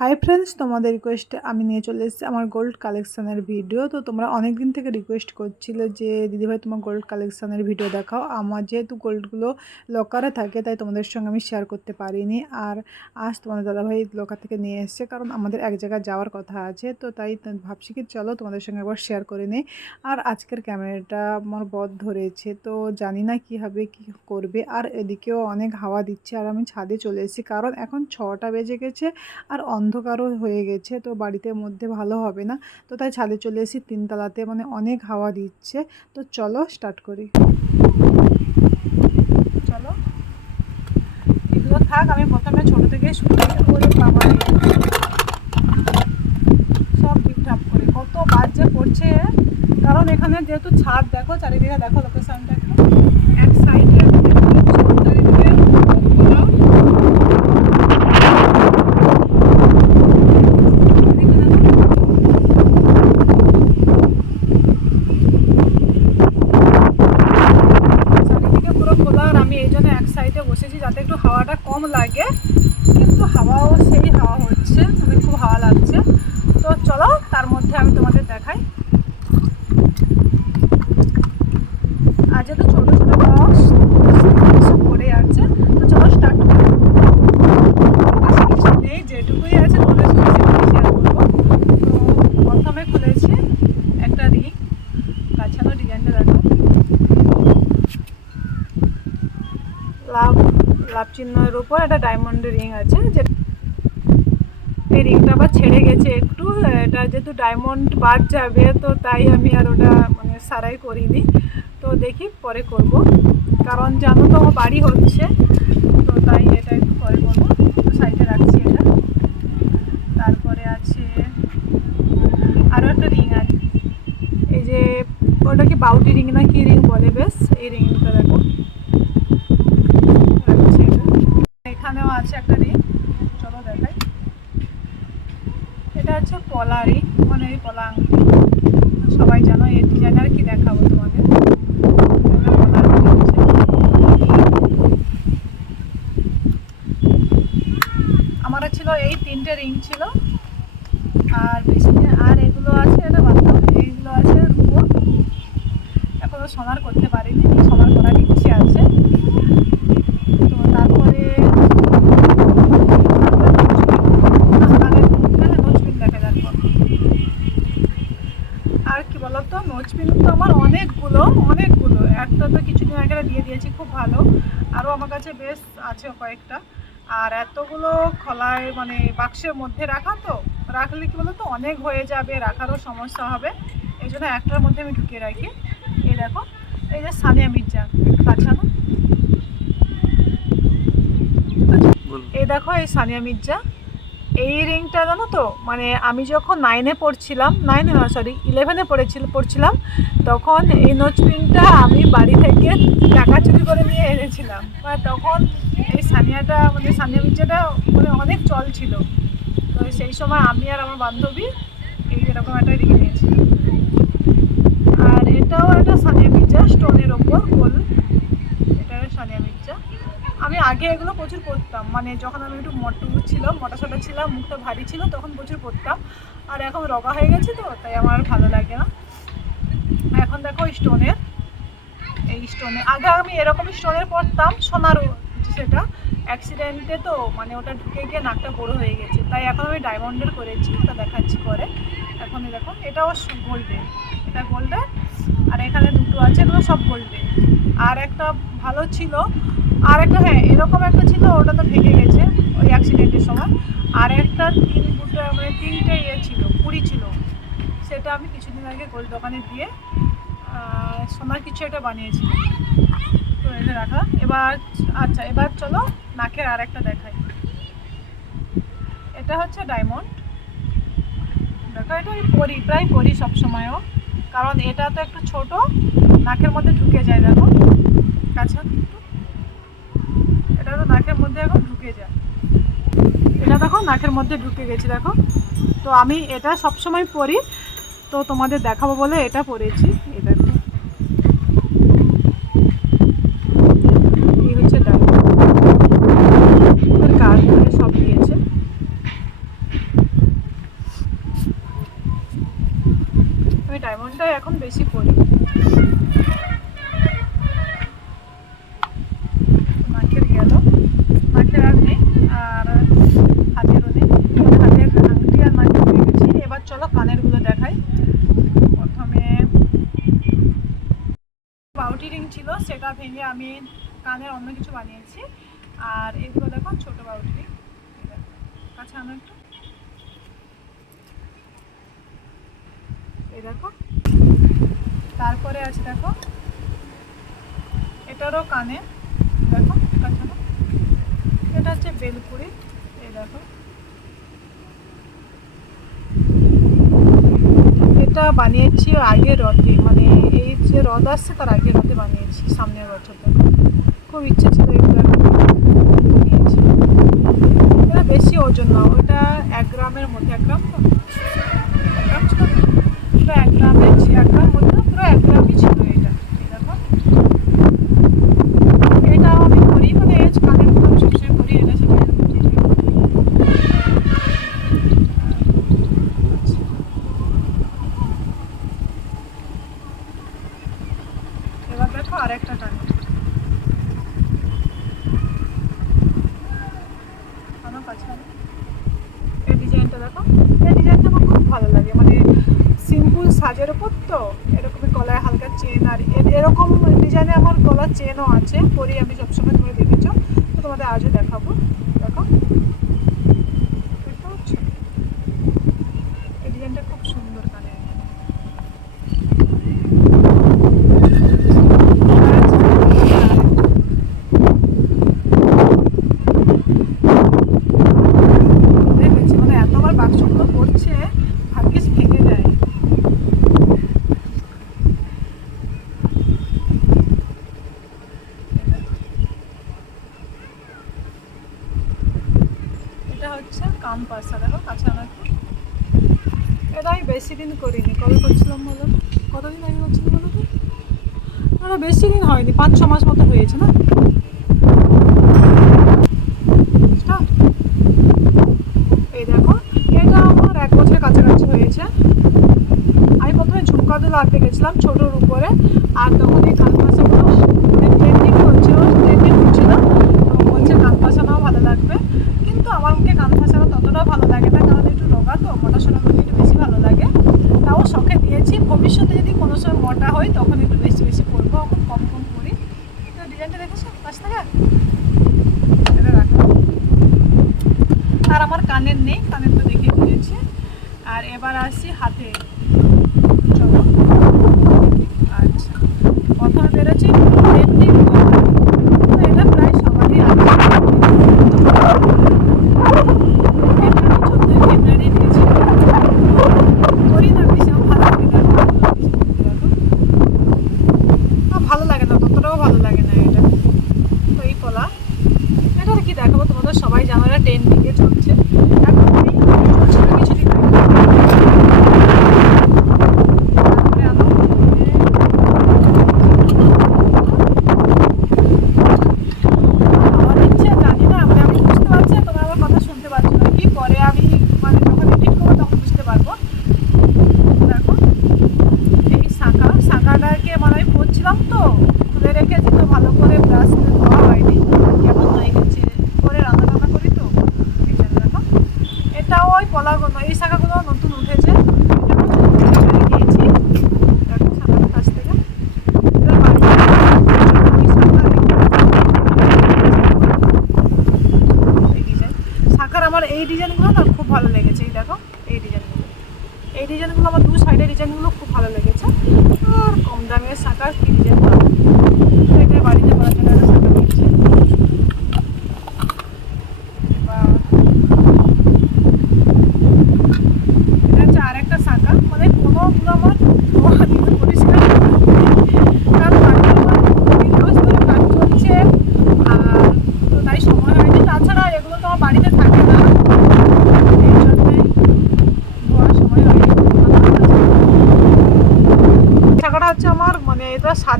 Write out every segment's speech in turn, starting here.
Hi friends তোমাদের রিকোয়েস্টে আমি নিয়ে চলে এসেছি আমার গোল্ড কালেকশানের ভিডিও তো তোমরা অনেক দিন থেকে রিকোয়েস্ট করছিলে যে দিদিভাই তোমার গোল্ড কালেকশানের ভিডিও দেখাও। আমার যেহেতু গোল্ডগুলো লকারে থাকে, তাই তোমাদের সঙ্গে আমি শেয়ার করতে পারিনি। আর আজ তোমাদের দাদাভাই লকার থেকে নিয়ে এসছে, কারণ আমাদের এক জায়গায় যাওয়ার কথা আছে। তো তাই ভাবছি কি, চলো তোমাদের সঙ্গে একবার শেয়ার করে নিই। আর আজকের ক্যামেরাটা আমার বধ ধরেছে, তো জানি না কী হবে, কী করবে। আর এদিকেও অনেক হাওয়া দিচ্ছে, আর আমি ছাদে চলে এসেছি, কারণ এখন ছটা বেজে গেছে। আর অন্ধকারও হয়ে গেছে, তো বাড়িতে মধ্যে ভালো হবে না। তো তাই ছাদে চলে এসেছি, তিনতলাতে মানে অনেক হাওয়া দিচ্ছে। তো চলো স্টার্ট করি। চলো। এগুলো থাক, আমি প্রথমে ছোটো থেকে শুরু করে সব ঠিকঠাক করে। কত যে পড়ছে। কারণ এখানে যেহেতু ছাদ, দেখো চারিদিকে, দেখো লোকেশনটা একটু এক সাইডে চারিদিকে খোলা। চারিদিকে পুরো খোলা আর আমি এই জন্য এক সাইডে বসেছি হাওয়াটা কম লাগে কিন্তু হাওয়াও সেই হাওয়া হচ্ছে মানে খুব হাওয়া লাগছে তো চলো তার মধ্যে আমি তোমাদের দেখাই আর যেহেতু ছোটো ছোটো বক্স সব পড়ে যাচ্ছে তো চলো স্টার্ট করি বেশি কিছু নেই যেটুকুই আছে তোমাদের সঙ্গে সেটুকুই শেয়ার করব তো প্রথমে খুলেছি একটা রিং গাছানো ডিজাইনটা দেখো লাভ লাভ চিহ্নের উপর একটা ডায়মন্ডের রিং আছে যে এই রিংটা আবার ছেড়ে গেছে একটু। এটা যেহেতু ডায়মন্ড বাদ যাবে, তো তাই আমি আর ওটা মানে সারাই করিনি। তো দেখি পরে করব। কারণ জানো তো আমার বাড়ি হচ্ছে, তো তাই এটা একটু পরে করব। সাইডে রাখছি এটা। তারপরে আছে আরও একটা রিং আছে। এই যে, ওটা কি বাউটি রিং না কি রিং বলে বেশ? এই রিংটা দেখো রাখছি এটা। এখানেও আছে একটা রিং চলো দেখাই এটা হচ্ছে পলারি মানে এই পলা সবাই জানো এই ডিজাইনার কি দেখাবো তোমাকে। আমারও ছিল এই তিনটে রিং ছিল আর বেশি নেই। আর এগুলো আছে এটা বাদ এইগুলো আছে রুপো এখনও সোনার করতে পারিনি সোনার করার ইচ্ছে আছে তো তারপরে আর কি বলতো নোচপিন তো আমার অনেকগুলো অনেকগুলো। একটা তো কিছুদিন আগে দিয়ে দিয়েছি খুব ভালো। আরও আমার কাছে বেশ আছে কয়েকটা। আর এতগুলো খোলায় মানে বাক্সের মধ্যে রাখা তো রাখলে কি বলতো অনেক হয়ে যাবে রাখারও সমস্যা হবে। এই জন্য একটার মধ্যে আমি ঢুকিয়ে রাখি। এই দেখো এই যে সানিয়া মির্জা কাছানো এই দেখো এই সানিয়া মির্জা। এই রিংটা জানো তো? মানে আমি যখন নাইনে পড়ছিলাম নাইনে না সরি ইলেভেনে পড়েছিল, পড়ছিলাম, তখন এই নোচ পিনটা আমি বাড়ি থেকে টাকা চুরি করে নিয়ে এনেছিলাম। মানে তখন এই সানিয়াটা মানে সানিয়া মির্জাটা মানে অনেক চল ছিল। তো সেই সময় আমি আর আমার বান্ধবী এই এরকম একটা রিং নিয়েছিলাম আর এটাও একটা সানিয়া মির্জা স্টোনের ওপর গোল। এটা সানিয়া মির্জা। আমি আগে এগুলো প্রচুর পরতাম মানে যখন আমি একটু মোটু ছিল মোটা সোটা ছিলাম, মুখটা ভারী ছিল, তখন প্রচুর পরতাম আর এখন রগা হয়ে গেছে তো, তাই আমার ভালো লাগে না। এখন দেখো স্টোনের এই স্টোনে আগে আমি এরকম স্টোনের পড়তাম, সোনার সেটা অ্যাক্সিডেন্টে তো মানে ওটা ঢুকে গিয়ে নাকটা বড় হয়ে গেছে। তাই এখন আমি ডায়মন্ডের করেছি, ওটা দেখাচ্ছি পরে। এখন দেখো এটাও গোল্ডের এটা গোল্ডের আর এখানে দুটো আছে, এগুলো সব গোল্ডের আর একটা ভালো ছিল, আর একটা হ্যাঁ এরকম একটা ছিল, ওটা তো ভেঙে গেছে ওই অ্যাক্সিডেন্টের সময়। আর একটা তিন ফুটা মানে তিনটে ইয়ে ছিল, কুড়ি ছিল, সেটা আমি কিছুদিন আগে গোল দোকানে দিয়ে সোনার কিছু একটা বানিয়েছি। তো এটা রাখা। এবার আচ্ছা এবার চলো নাকের আর একটা দেখাই। এটা হচ্ছে ডায়মন্ড দেখো, এটা পরি, প্রায় পরি সবসময়ও কারণ এটা তো একটু ছোট, নাকের মধ্যে ঢুকে যায়, দেখো। কাছে এটা তো নাকের মধ্যে এখন ঢুকে যায়। এটা দেখো নাকের মধ্যে ঢুকে গেছে, দেখো। তো আমি এটা সবসময় পরি, তো তোমাদের দেখাবো বলে এটা পরেছি। এই মাঠের গেল আর হাতের এবার চলো কানেরগুলো দেখাই। প্রথমে বাউটি রিং ছিল, সেটা ভেঙে আমি কানের অন্য কিছু বানিয়েছি। আর এগুলো দেখো, ছোটো বাউটি। কাছে আনো একটু। আছে দেখো। এটারও কানে, দেখো কাঠানো এটা হচ্ছে বেলপুরি, এই দেখো। এটা বানিয়েছি আগে রথে মানে এই যে হ্রদ আসছে তার আগে রথে বানিয়েছি, সামনের বছর দেখো। খুব ইচ্ছে ছিল বানিয়েছি। এটা বেশি ওজন না, ওটা এক গ্রামের মধ্যে, এক গ্রাম তো? পুরো এক গ্রামের এক গ্রাম মধ্যে পুরো এক গ্রামই বাসা মতো হয়েছে না আমার কানের নেই, কানের তো দেখে দিয়েছে আর এবার আসি হাতে। চলো। আচ্ছা কথা বেরোচ্ছে।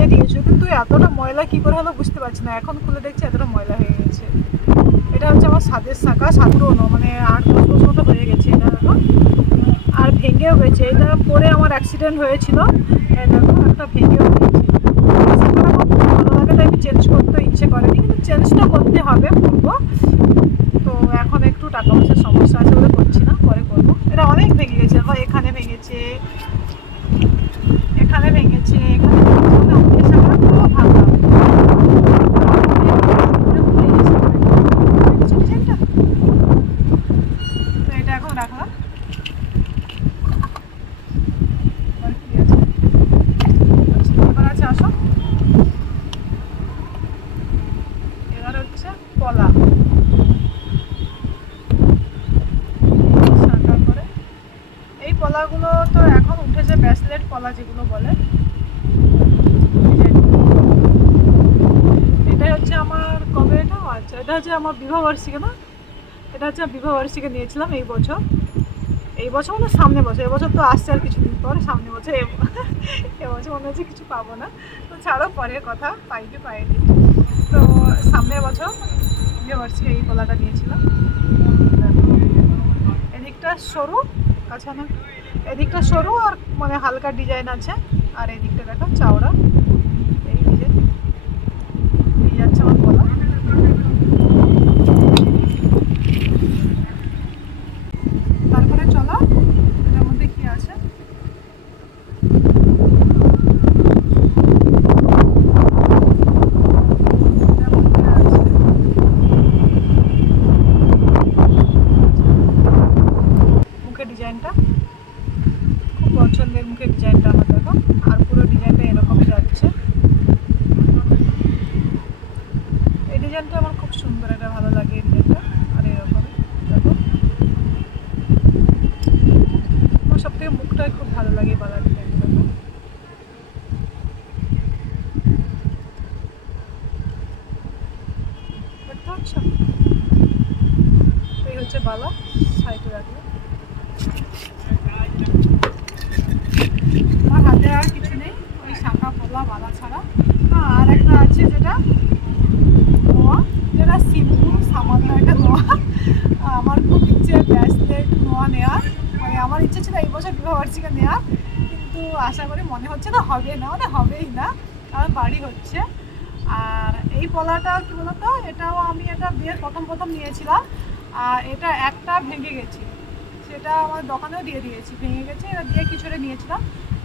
ছেড়ে দিয়েছ, কিন্তু এতটা ময়লা কি করে হলো বুঝতে পারছি না। এখন খুলে দেখছি এতটা ময়লা হয়ে গেছে। এটা হচ্ছে আমার সাদের শাখা সাতরোনো মানে আট দশ বছর মতো হয়ে গেছে এটা দেখো আর ভেঙেও গেছে এটা পরে আমার অ্যাক্সিডেন্ট হয়েছিল। দেখো, একটা ভেঙেও গেছে আমি চেঞ্জ করতে ইচ্ছে করেনি, কিন্তু চেঞ্জটা করতে হবে, করব। তো এখন একটু টাকা পয়সার সমস্যা আছে বলে করছি না, পরে করব। এটা অনেক ভেঙে গেছে এখানে ভেঙেছে এখানে ভেঙেছে, এখানে উঠেছে ব্যাসলেট কলা যেগুলো বলে। এটাই হচ্ছে আমার কবে এটা? আচ্ছা এটা হচ্ছে আমার বিবাহ বার্ষিকী না? এটা হচ্ছে বিবাহ বার্ষিকী নিয়েছিলাম এই বছর। এই বছর মানে সামনে বছর। এবছর তো আসছে আর কিছুদিন পর সামনে বছর এবছর মনে হচ্ছে কিছু পাবো না। তো ছাড়ো, পরের কথা। পাইনি পাইনি। তো সামনের বছর বিয়ে এই কলাটা নিয়েছিলাম। এদিকটা সরু আচ্ছা না এদিকটা সরু আর মানে হালকা ডিজাইন আছে। আর এদিকটা দেখো চাওড়া এই ডিজাইন এই যাচ্ছে আমার কলা তারপরে চলো এটার মধ্যে কি আছে এটার মধ্যে আছে মুখের ডিজাইনটা খুব পছন্দের মুখের ডিজাইনটা আমার দেখো আর পুরো ডিজাইনটা এরকমই যাচ্ছে এই ডিজাইনটা আমার খুব সুন্দর এটা ভালো লাগে এই ডিজাইনটা আর এরকমই দেখো আমার সব থেকে মুখটাই খুব ভালো লাগে এই বালার ডিজাইনটা দেখো দেখতে পাচ্ছ এই হচ্ছে বালা সাইডে রাখলে আমার হাতে আর কিছু নেই ওই শাখা পোলা বালা ছাড়া হ্যাঁ, আর একটা আছে যেটা নোয়া যেটা সিম্পল সামান্য একটা নোয়া আমার খুব ইচ্ছে ব্যাসলেট নোয়া নেওয়ার মানে আমার ইচ্ছে ছিল এই বছর বিবাহ বার্ষিকী নেওয়ার কিন্তু আশা করি মনে হচ্ছে না, হবে না মানে হবেই না, কারণ বাড়ি হচ্ছে। আর এই পলাটা কি বলতো, এটাও আমি এটা বিয়ের প্রথম প্রথম নিয়েছিলাম, আর এটা একটা ভেঙে গেছে। সেটা আমার দোকানেও দিয়ে দিয়েছি, ভেঙে গেছে, এটা দিয়ে কিছুটা নিয়েছিলাম,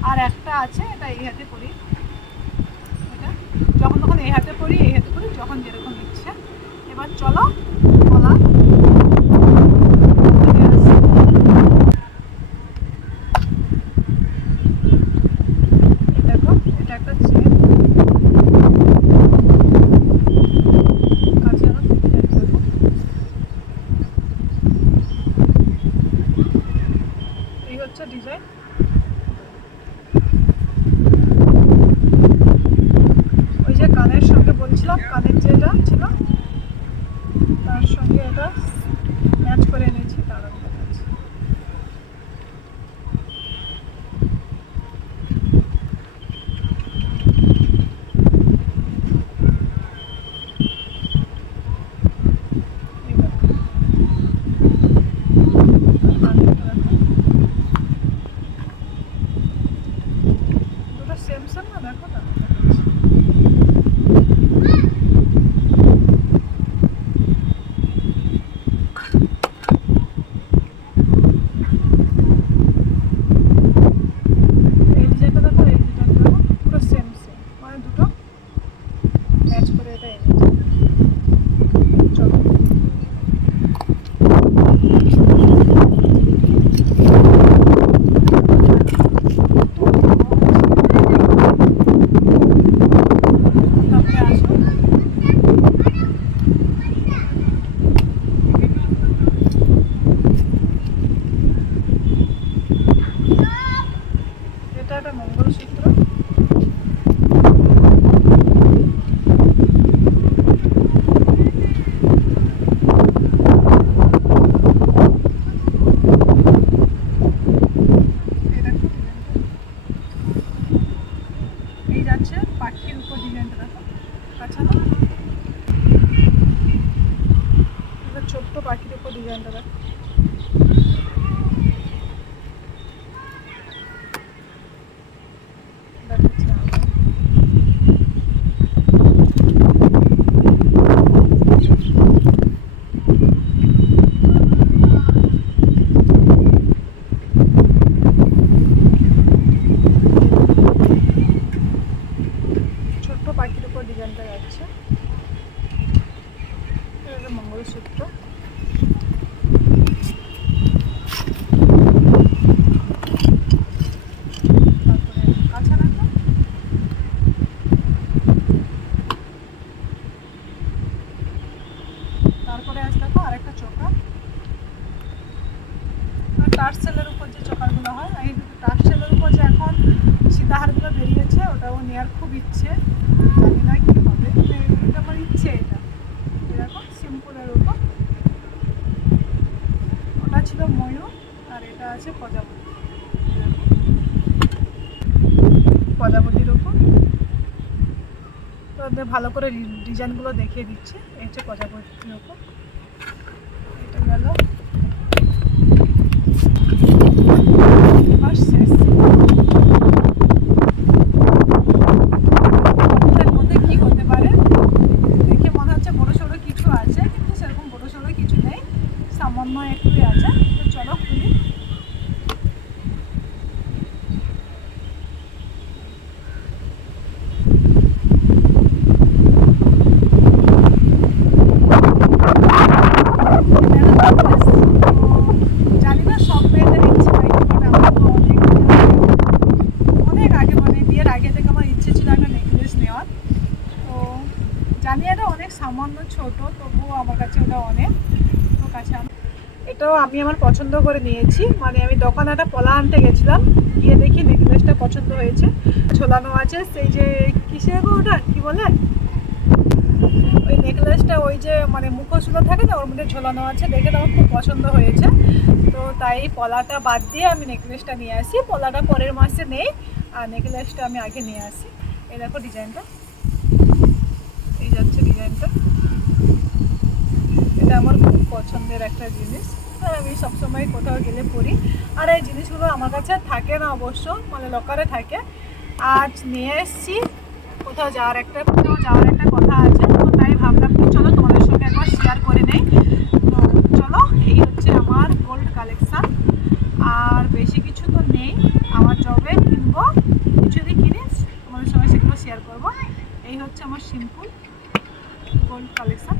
আর একটা আছে, এটা এই হাতে করি এটা যখন তখন এই হাতে করি এই হাতে করি যখন যেরকম ইচ্ছে। এবার চলো গন্ধটা ছোট্ট পাখির উপর ডিজাইনটা যাচ্ছে। মঙ্গলসূত্র। আছে প্রজাপতি। প্রজাপতির ওপর। ভালো করে ডিজাইনগুলো দেখিয়ে দিচ্ছে। এই হচ্ছে প্রজাপতির ওপর। এটা গেল এবার শেষ এর মধ্যে কি হতে পারে দেখে মনে হচ্ছে বড় সড়ো কিছু আছে কিন্তু সেরকম বড় সড়ো কিছু নেই সামান্য একটুই আছে তো চলো খুলি জানি না সব মেয়েদের ইচ্ছে হয় বাট আমার তো অনেক অনেক আগে মানে বিয়ের আগে থেকে আমার ইচ্ছে ছিল একটা নেকলেস নেওয়ার তো জানি এটা অনেক সামান্য ছোট তবুও আমার কাছে ওটা অনেক তো কাছে আম- এটাও আমি আমার পছন্দ করে নিয়েছি। মানে আমি দোকানে একটা পলা আনতে গেছিলাম। গিয়ে দেখি নেকলেসটা পছন্দ হয়েছে। ঝোলানো আছে। সেই যে কিসের গো ওটা? কি বলে? ওই নেকলেসটা ওই যে মানে মুখোশগুলো থাকে না, ওর মধ্যে ঝোলানো আছে। দেখে তো আমার খুব পছন্দ হয়েছে। তো তাই পলাটা বাদ দিয়ে আমি নেকলেসটা নিয়ে আসি। পলাটা পরের মাসে নেই। আর নেকলেসটা আমি আগে নিয়ে আসি। এই দেখো ডিজাইনটা। এই যাচ্ছে ডিজাইনটা। এটা আমার খুব পছন্দের একটা জিনিস। আর আমি সবসময় কোথাও গেলে পরি আর এই জিনিসগুলো আমার কাছে থাকে না অবশ্য মানে লকারে থাকে। আজ নিয়ে এসেছি। কোথাও যাওয়ার একটা, কোথাও যাওয়ার একটা কথা আছে, তো তাই ভাবলাম কি, চলো তোমাদের সঙ্গে একবার শেয়ার করে নেই। তো চলো, এই হচ্ছে আমার গোল্ড কালেকশান আর বেশি কিছু তো নেই, আমার জবে কিনবো যদি কিনি, তোমাদের সঙ্গে সেগুলো শেয়ার করব। এই হচ্ছে আমার সিম্পল গোল্ড কালেকশান